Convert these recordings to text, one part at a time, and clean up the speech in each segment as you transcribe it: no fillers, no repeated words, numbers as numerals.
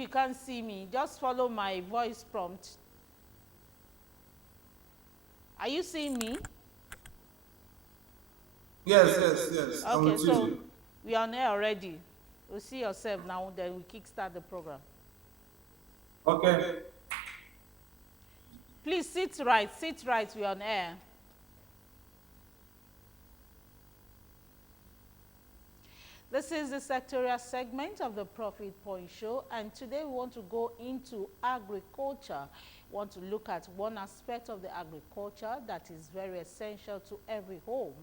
you can't see me, just follow my voice prompt. Are you seeing me? Yes. Okay, so we are on air already. We'll see yourself now, then we kickstart the program. Okay. Please sit right, we are on air. This is the sectorial segment of the Profit Point Show, and today we want to go into agriculture. We want to look at one aspect of the agriculture that is very essential to every home,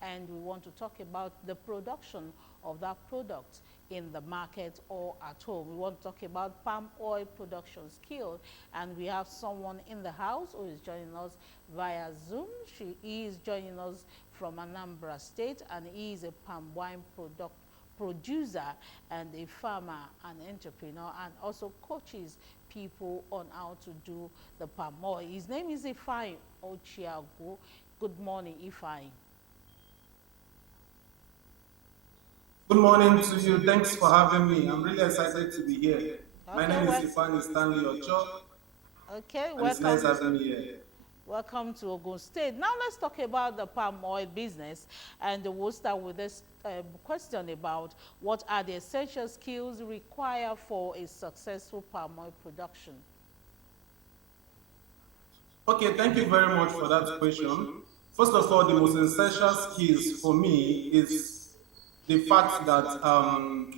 and we want to talk about the production of that product in the market or at home. We want to talk about palm oil production skill, and we have someone in the house who is joining us via Zoom. She is joining us from Anambra State, and he is a palm wine producer and a farmer and entrepreneur, and also coaches people on how to do the palm oil. His name is Ifeanyi Ochiago. Good morning, Ifeanyi. Good morning to you. Thanks for having me. I'm really excited to be here. Okay, my name is Ifeanyi Stanley Ocho. Okay, welcome. It's nice having me here. Welcome to Ogun State. Now let's talk about the palm oil business, and we'll start with this question about what are the essential skills required for a successful palm oil production. Okay, thank you very much for that question. First of all, the most essential skills for me is the fact that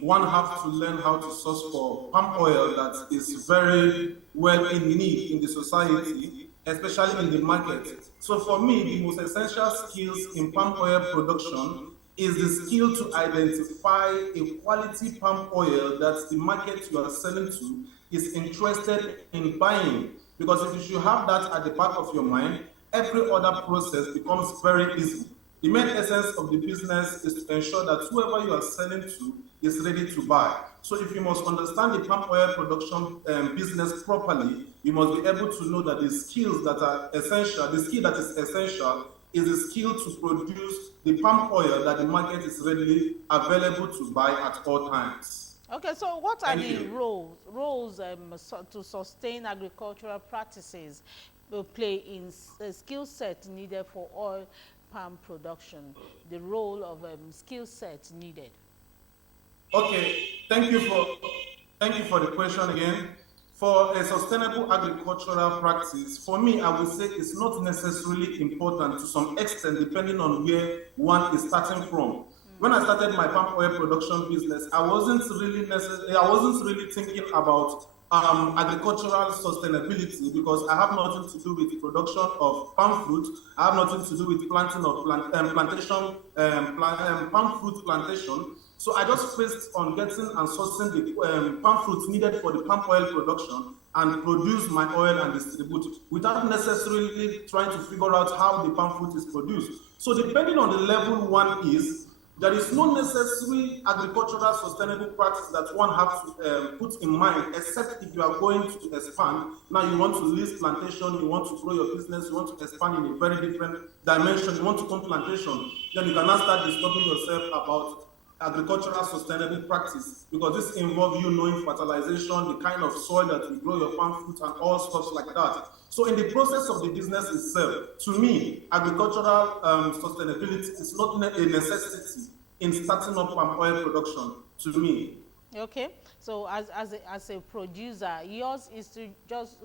one has to learn how to source for palm oil that is very well in need in the society, especially in the market. So for me, the most essential skills in palm oil production is the skill to identify a quality palm oil that the market you are selling to is interested in buying. Because if you should have that at the back of your mind, every other process becomes very easy. The main essence of the business is to ensure that whoever you are selling to is ready to buy. So if you must understand the palm oil production business properly, you must be able to know that the skills that are essential, the skill that is essential is the skill to produce the palm oil that the market is readily available to buy at all times. Okay, so what are the roles to sustain agricultural practices play in skill set needed for oil palm production? The role of skill set needed. Okay, thank you for the question again. For a sustainable agricultural practice, for me, I would say it's not necessarily important to some extent, depending on where one is starting from. When I started my palm oil production business, I wasn't really thinking about agricultural sustainability, because I have nothing to do with the production of palm fruit. I have nothing to do with planting of palm fruit plantation. So I just focused on getting and sourcing the palm fruits needed for the palm oil production and produce my oil and distribute it without necessarily trying to figure out how the palm fruit is produced. So depending on the level one is, there is no necessary agricultural sustainable practice that one has to put in mind, except if you are going to expand. Now you want to lease plantation, you want to grow your business, you want to expand in a very different dimension, you want to come plantation, then you can now start disturbing yourself about agricultural sustainable practice, because this involves you knowing fertilization, the kind of soil that you grow your palm fruit and all stuff like that. So in the process of the business itself, to me, agricultural sustainability is not a necessity in starting up palm oil production, to me. Okay, so as a producer, yours is to just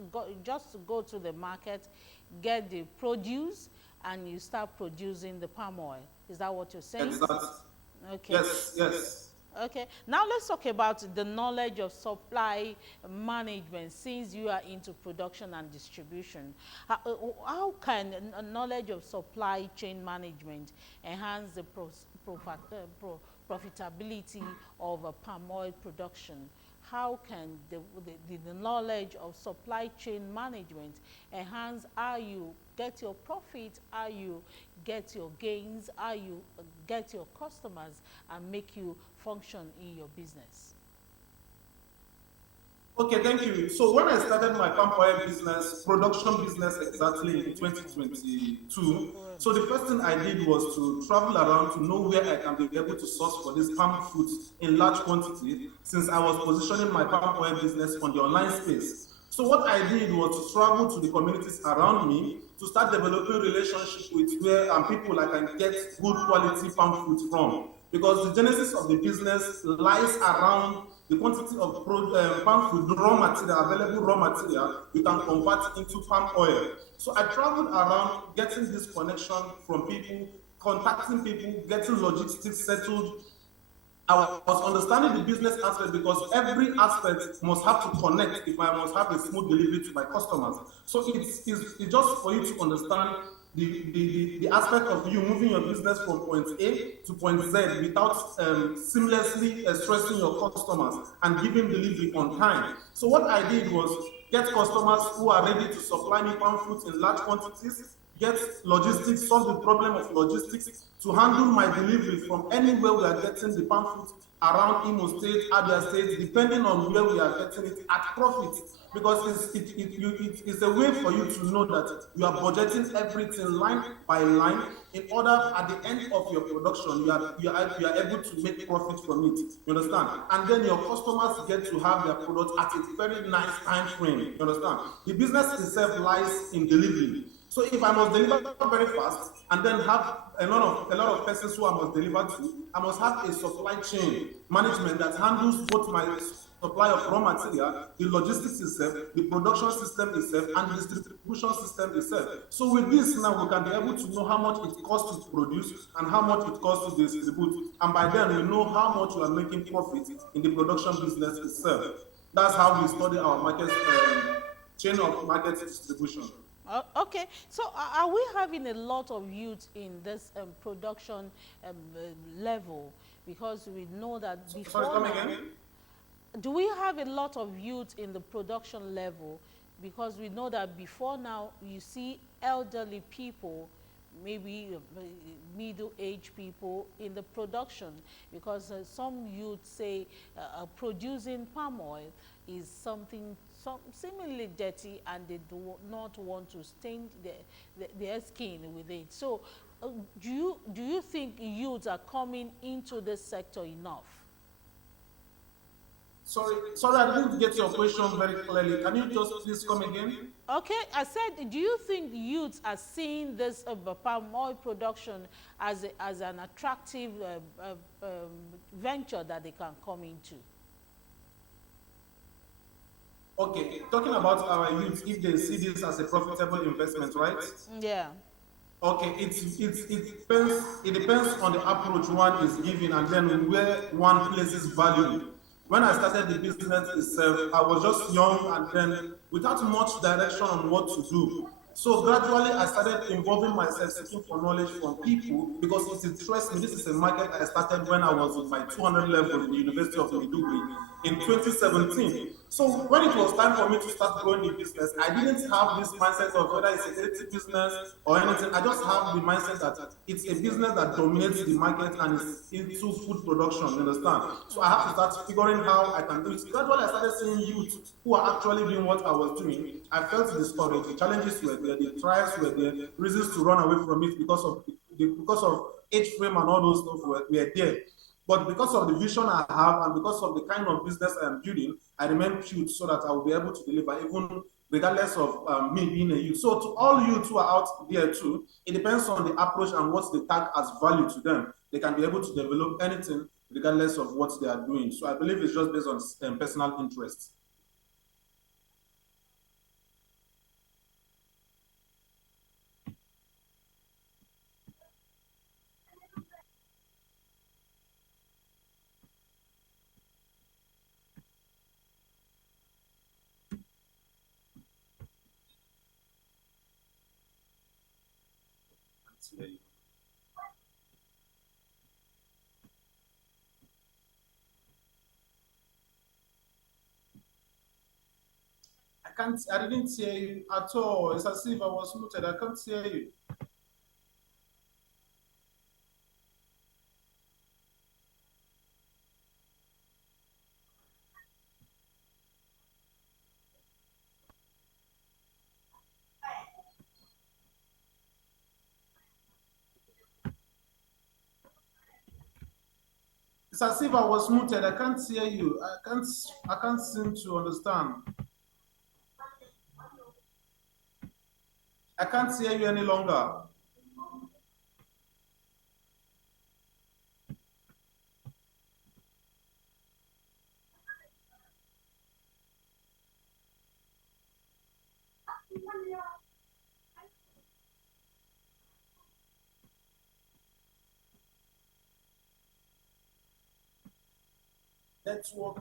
go to the market, get the produce, and you start producing the palm oil. Is that what you're saying? Exactly. Okay. Yes. Okay, now let's talk about the knowledge of supply management, since you are into production and distribution. How can knowledge of supply chain management enhance the profitability of palm oil production? How can the knowledge of supply chain management enhance how you get your profit, how you get your gains, how you get your customers, and make you function in your business? Okay, thank you. So when I started my palm oil business, production business exactly in 2022, so the first thing I did was to travel around to know where I can be able to source for this palm fruits in large quantity, since I was positioning my palm oil business on the online space. So what I did was to travel to the communities around me to start developing relationship with where people I can get good quality palm fruit from. Because the genesis of the business lies around the quantity of palm fruit, raw material, available raw material, you can convert into palm oil. So I traveled around getting this connection from people, contacting people, getting logistics settled. I was understanding the business aspect because every aspect must have to connect if I must have a smooth delivery to my customers. So it's just for you to understand the aspect of you moving your business from point A to point Z without seamlessly stressing your customers and giving delivery on time. So what I did was get customers who are ready to supply me palm fruits in large quantities, get logistics, solve the problem of logistics to handle my delivery from anywhere we are getting the palm fruit around Imo State, Abia State, depending on where we are getting it at profit. Because it's a way for you to know that you are budgeting everything line by line in order at the end of your production, you are able to make profit from it. You understand? And then your customers get to have their product at a very nice time frame. You understand? The business itself lies in delivery. So if I must deliver very fast and then have a lot of persons who I must deliver to, I must have a supply chain management that handles both my supply of raw material, the logistics itself, the production system itself, and the distribution system itself. So with this now, we can be able to know how much it costs to produce and how much it costs to distribute. And by then, we know how much we are making profit in the production business itself. That's how we study our market chain of market distribution. Okay, so are we having a lot of youth in this production level? Because we know that before Sorry, come now, again? do we have a lot of youth in the production level? Because we know that before now, you see elderly people, maybe middle-aged people in the production, because some youth say producing palm oil is something seemingly dirty and they do not want to stain their skin with it. So do you think youths are coming into this sector enough? Sorry, I didn't get your question very clearly. Can you just please come again? Okay, I said, do you think youths are seeing this palm oil production as an attractive venture that they can come into? Okay, talking about our youth, if they see this as a profitable investment, right? Yeah. Okay, it depends on the approach one is giving and then where one places value. When I started the business itself, I was just young and then without much direction on what to do. So gradually I started involving myself, seeking for knowledge from people because it interests me. This is a market I started when I was in my 200 level in the University of Maiduguri in 2017. So when it was time for me to start growing the business, I didn't have this mindset of whether it's a creative business or anything. I just have the mindset that it's a business that dominates the market and is into food production, you understand? So I have to start figuring how I can do it. Gradually, I started seeing youth who are actually doing what I was doing. I felt discouraged. The challenges were there, the trials were there, reasons to run away from it because of age frame and all those stuff were there. But because of the vision I have and because of the kind of business I am building, I remain cute so that I will be able to deliver even regardless of me being a youth. So to all youth who are out there too, it depends on the approach and what they tag as value to them. They can be able to develop anything regardless of what they are doing. So I believe it's just based on personal interests. I didn't hear you at all. It's as if I was muted. I can't hear you. It's as if I was muted. I can't hear you. I can't seem to understand. I can't hear you any longer. Network.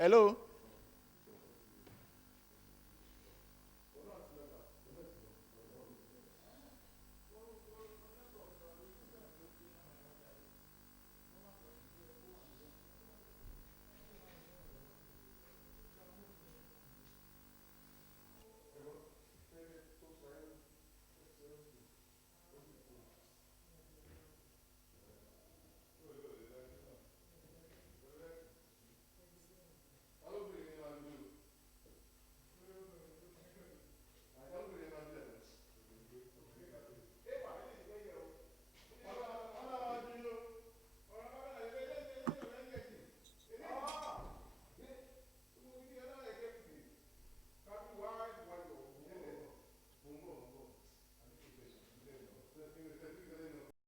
Hello?